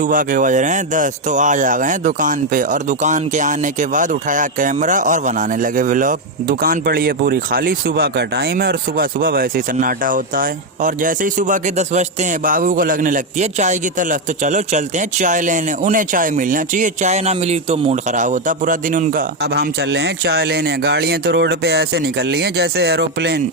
सुबह के बज रहे हैं 10 तो आज आ गए हैं दुकान पे। और दुकान के आने के बाद उठाया कैमरा और बनाने लगे व्लॉग। दुकान पड़ी है पूरी खाली, सुबह का टाइम है और सुबह सुबह वैसे ही सन्नाटा होता है। और जैसे ही सुबह के 10 बजते हैं बाबू को लगने लगती है चाय की तलब, तो चलो चलते हैं चाय लेने। उन्हें चाय मिलना चाहिए, चाय ना मिली तो मूड खराब होता पूरा दिन उनका। अब हम चल रहे हैं चाय लेने। गाड़ियां तो रोड पे ऐसे निकल रही हैं जैसे एरोप्लेन।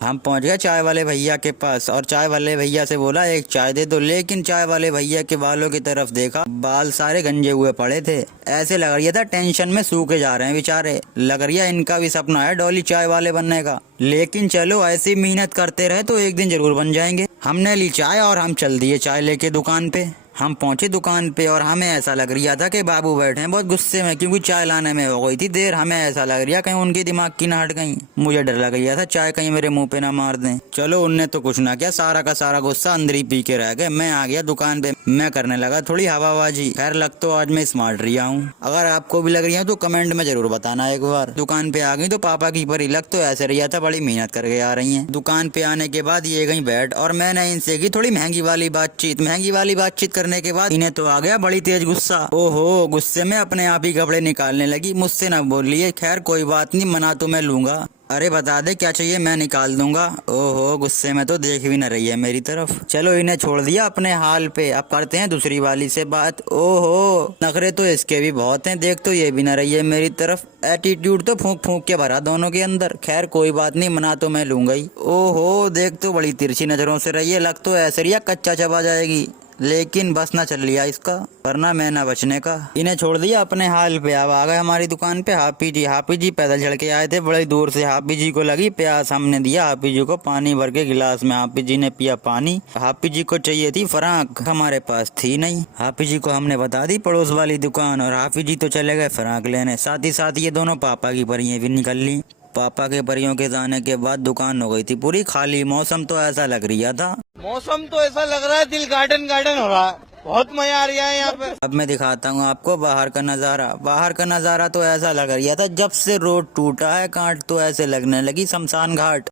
हम पहुंच गए चाय वाले भैया के पास और चाय वाले भैया से बोला एक चाय दे दो। लेकिन चाय वाले भैया के बालों की तरफ देखा, बाल सारे गंजे हुए पड़े थे। ऐसे लग रहा था टेंशन में सूखे जा रहे हैं बेचारे। लग रहा इनका भी सपना है डॉली चाय वाले बनने का। लेकिन चलो ऐसी मेहनत करते रहे तो एक दिन जरूर बन जाएंगे। हमने ली चाय और हम चल दिए चाय लेके दुकान पे। हम पहुंचे दुकान पे और हमें ऐसा लग रहा था कि बाबू बैठे हैं बहुत गुस्से में, क्योंकि चाय लाने में हो गई थी देर। हमें ऐसा लग रहा कहीं उनके दिमाग की ना हट गई। मुझे डर लग गया था चाय कहीं मेरे मुंह पे ना मार दें। चलो उनने तो कुछ ना किया, सारा का सारा गुस्सा अंदर ही पी के रह गए। मैं आ गया दुकान पे, मैं करने लगा थोड़ी हवाबाजी। खैर लग तो आज मैं स्मार्ट रिया हूँ। अगर आपको भी लग रही है तो कमेंट में जरूर बताना एक बार। दुकान पे आ गई तो पापा की परी लग तो ऐसे रिया था, बड़ी मेहनत करके आ रही है। दुकान पे आने के बाद ये गई बैठ और मैंने इनसे की थोड़ी महंगी वाली बातचीत करने के बाद इन्हें तो आ गया बड़ी तेज गुस्सा। ओहो, गुस्से में अपने आप ही कपड़े निकालने लगी। मुझसे ना बोल लिए, खैर कोई बात नहीं, मना तो मैं लूंगा। अरे बता दे क्या चाहिए मैं निकाल दूंगा। ओहो, गुस्से में तो देख भी न रही है मेरी तरफ। चलो इन्हें छोड़ दिया अपने हाल पे, अब करते हैं दूसरी वाली से बात। ओहो, नखरे तो इसके भी बहुत हैं, देख तो ये भी न रही है मेरी तरफ। एटीट्यूड तो फूंक फूंक के भरा दोनों के अंदर। खैर कोई बात नहीं, मना तो मैं लूंगा ही। ओहो, देख तो बड़ी तिरछी नजरों से रही है, लग तो ऐसे रिया कच्चा चबा जाएगी। लेकिन बस ना चल लिया इसका, वरना मैं ना बचने का। इन्हें छोड़ दिया अपने हाल पे। अब आ गए हमारी दुकान पे हाफी जी पैदल चढ़ के आए थे बड़े दूर से। हाफी जी को लगी प्यास, हमने दिया हाफी जी को पानी भर के गिलास में। हाफी जी ने पिया पानी। हाफी जी को चाहिए थी फराक, हमारे पास थी नहीं। हाफी जी को हमने बता दी पड़ोस वाली दुकान और हाफी जी तो चले गए फराक लेने। साथ ही साथ ये दोनों पापा की परियां भी निकल ली। पापा के परियों के जाने के बाद दुकान हो गई थी पूरी खाली। मौसम तो ऐसा लग रहा था, मौसम तो ऐसा लग रहा है दिल गार्डन गार्डन हो रहा है, बहुत मजा आ रहा है यहाँ पे। अब मैं दिखाता हूँ आपको बाहर का नजारा। बाहर का नजारा तो ऐसा लग रहा था जब से रोड टूटा है कांट तो ऐसे लगने लगी शमशान घाट।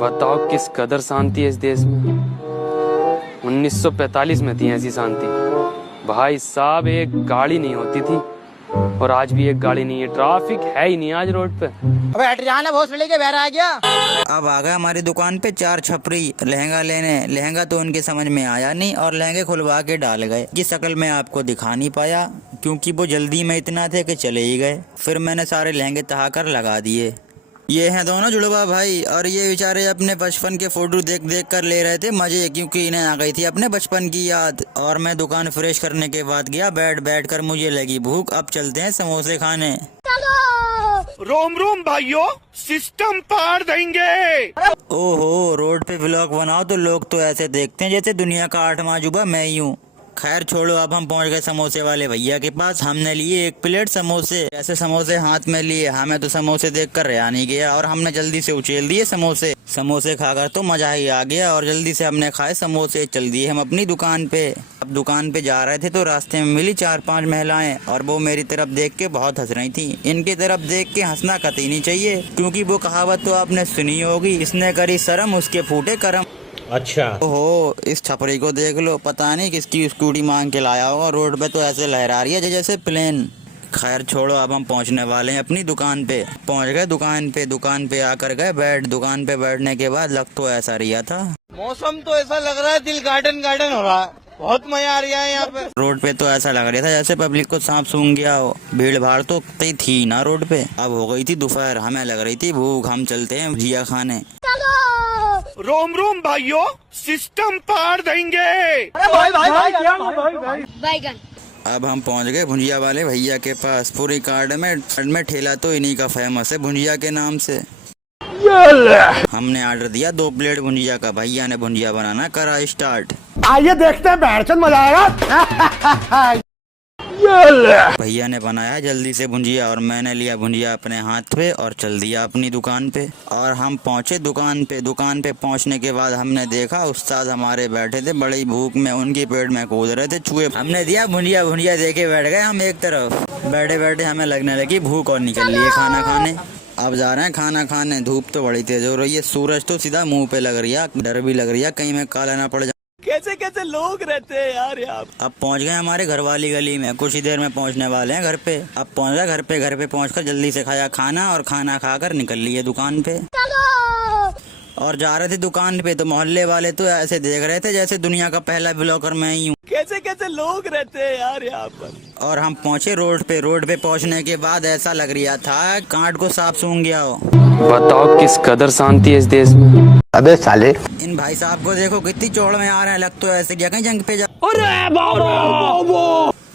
बताओ किस कदर शांति है इस देश में। 1945 में थी ऐसी शांति। भाई साहब एक गाड़ी नहीं होती थी और आज भी एक गाड़ी नहीं है। ट्रैफिक है ही नहीं आज रोड पे। अबे हट जाना, भोसड़ी के बहरा आ गया। अब आ गया हमारी दुकान पे 4 छपरी लहंगा लेने। लहंगा तो उनके समझ में आया नहीं और लहंगे खुलवा के डाल गए। की शक्ल में आपको दिखा नहीं पाया क्योंकि वो जल्दी में इतना थे कि चले ही गए। फिर मैंने सारे लहंगे तहा कर लगा दिए। ये हैं दोनों जुड़वा भाई और ये बेचारे अपने बचपन के फोटो देख देख कर ले रहे थे मजे, क्योंकि इन्हें आ गई थी अपने बचपन की याद। और मैं दुकान फ्रेश करने के बाद गया, बैठ कर मुझे लगी भूख। अब चलते हैं समोसे खाने। रोम रोम भाइयों, सिस्टम पार देंगे। ओहो, रोड पे व्लॉग बनाओ तो लोग तो ऐसे देखते हैं जैसे दुनिया का 8वां अजूबा मैं ही हूँ। खैर छोड़ो, अब हम पहुंच गए समोसे वाले भैया के पास। हमने लिए 1 प्लेट समोसे। ऐसे समोसे हाथ में लिए, हमें तो समोसे देखकर रहा नहीं गया और हमने जल्दी से उछेल दिए समोसे। समोसे खाकर तो मजा ही आ गया और जल्दी से हमने खाए समोसे। चल दिए हम अपनी दुकान पे। अब दुकान पे जा रहे थे तो रास्ते में मिली 4-5 महिलाएं और वो मेरी तरफ देख के बहुत हंस रही थी। इनकी तरफ देख के हंसना कतई नहीं चाहिए, क्योंकि वो कहावत तो आपने सुनी होगी, इसने करी शर्म उसके फूटे करम। अच्छा। ओहो, इस छपरी को देख लो, पता नहीं किसकी स्कूटी मांग के लाया होगा। रोड पे तो ऐसे लहरा रही है जैसे प्लेन। खैर छोड़ो, अब हम पहुंचने वाले हैं अपनी दुकान पे। पहुंच गए दुकान पे आकर गए बैठ। दुकान पे बैठने के बाद लग तो ऐसा रिया था, मौसम तो ऐसा लग रहा है दिल गार्डन गार्डन हो रहा है, बहुत मजा आ रहा है यहाँ पे। रोड पे तो ऐसा लग रहा था जैसे पब्लिक को सांप सूंघ गया हो। भीड़ भाड़ तो थी ना रोड पे। अब हो गई थी दोपहर, हमें लग रही थी भूख। हम चलते हैं भुजिया खाने। रोम रोम भाइयों, सिस्टम पार देंगे। बैगन। अब हम पहुंच गए भुजिया वाले भैया के पास। पूरी कार्ड में ठेला तो इन्हीं का फेमस है भुजिया के नाम से। हमने ऑर्डर दिया 2 प्लेट भुजिया का। भैया ने भुजिया बनाना करा स्टार्ट। आइए देखते हैं, बैठ मजा आएगा। भैया ने बनाया जल्दी से भुजिया और मैंने लिया भुजिया अपने हाथ पे और चल दिया अपनी दुकान पे। और हम पहुंचे दुकान पे। दुकान पे पहुंचने के बाद हमने देखा उस्ताद हमारे बैठे थे बड़ी भूख में, उनकी पेट में कूद रहे थे चूहे। हमने दिया भुजिया देके बैठ गए हम एक तरफ। बैठे बैठे हमें लगने लगी भूख और निकल लिए खाना खाने। अब जा रहे हैं खाना खाने। धूप तो बड़ी तेज हो रही है, सूरज तो सीधा मुंह पे लग रही है, डर भी लग रही है कहीं मैं काला ना पड़ जाऊं। कैसे कैसे लोग रहते हैं यार यहाँ। अब पहुंच गए हमारे घर वाली गली में, कुछ ही देर में पहुंचने वाले हैं घर पे। अब पहुंच गए घर पे पहुंचकर जल्दी से खाया खाना और खाना खाकर निकल लिए दुकान पे। और जा रहे थे दुकान पे तो मोहल्ले वाले तो ऐसे देख रहे थे जैसे दुनिया का पहला ब्लॉगर मैं ही हूँ। कैसे कैसे लोग रहते हैं यार यहाँ पर। और हम पहुंचे रोड पे पहुंचने के बाद ऐसा लग रहा था कांट को सांप सूंघ गया हो। बताओ किस कदर शांति है इस देश में। अबे साले इन भाई साहब को देखो कितनी चौड़ में आ रहे हैं, लग तो ऐसे क्या कहीं जंग पे जा।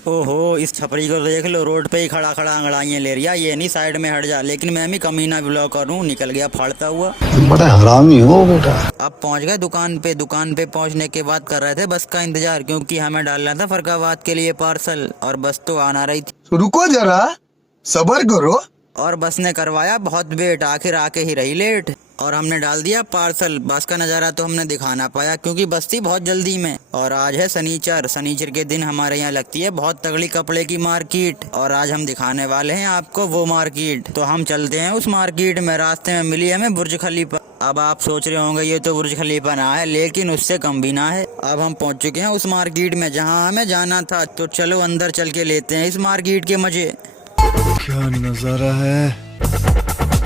ओहो, इस छपरी को देख लो, रोड पे ही खड़ा अंगड़ाइयाँ ले रहा। ये नहीं साइड में हट जा, लेकिन मैं भी कमीना ब्लॉगर हूँ, निकल गया फाड़ता हुआ। बड़ा हरामी हो बेटा। अब पहुंच गए दुकान पे पहुंचने के बाद कर रहे थे बस का इंतजार, क्योंकि हमें डालना था फरकाबाद के लिए पार्सल और बस तो आना रही थी। रुको जरा, सबर करो। और बस ने करवाया बहुत वेट, आखिर आके ही रही लेट और हमने डाल दिया पार्सल। बस का नज़ारा तो हमने दिखा ना पाया क्योंकि बस थी बहुत जल्दी में। और आज है शनिचर के दिन हमारे यहाँ लगती है बहुत तगड़ी कपड़े की मार्केट, और आज हम दिखाने वाले हैं आपको वो मार्केट। तो हम चलते हैं उस मार्केट में। रास्ते में मिली हमें बुर्ज खलीफा। अब आप सोच रहे होंगे ये तो बुर्ज खलीफा ना है, लेकिन उससे कम भी ना है। अब हम पहुँच चुके हैं उस मार्केट में जहाँ हमें जाना था, तो चलो अंदर चल के लेते हैं इस मार्केट के मजे। क्या नजारा है,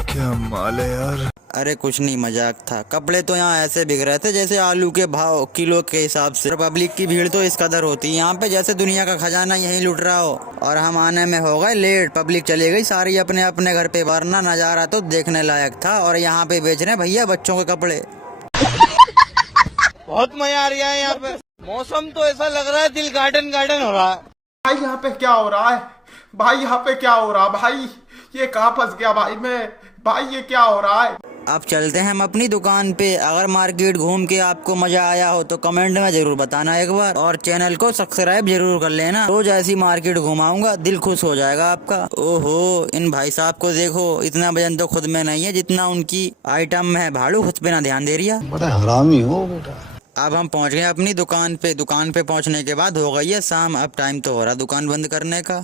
क्या माल है यार। अरे कुछ नहीं, मजाक था। कपड़े तो यहाँ ऐसे बिक रहे थे जैसे आलू के भाव किलो के हिसाब से। पब्लिक की भीड़ तो इस कदर होती है यहाँ पे जैसे दुनिया का खजाना यहीं लुट रहा हो। और हम आने में हो गए लेट, पब्लिक चली गई सारी अपने अपने घर पे। वरना नजारा तो देखने लायक था। और यहाँ पे बेच रहे हैं भैया बच्चों के कपड़े। बहुत मजा आ रहा है यहाँ पे। मौसम तो ऐसा लग रहा है दिल गार्डन हो रहा है। भाई यहाँ पे क्या हो रहा है, भाई यहाँ पे क्या हो रहा है, भाई ये कहाँ फंस गया भाई मैं, भाई ये क्या हो रहा है। अब चलते हैं हम अपनी दुकान पे। अगर मार्केट घूम के आपको मजा आया हो तो कमेंट में जरूर बताना एक बार, और चैनल को सब्सक्राइब जरूर कर लेना। रोज ऐसी मार्केट घुमाऊंगा, दिल खुश हो जाएगा आपका। ओहो, इन भाई साहब को देखो, इतना वजन तो खुद में नहीं है जितना उनकी आइटम में है। भाड़ू खुद पे ना ध्यान दे रही है। बड़ा हरामी हो बेटा। अब हम पहुंच गए अपनी दुकान पे। दुकान पे पहुंचने के बाद हो गई है शाम। अब टाइम तो हो रहा दुकान बंद करने का।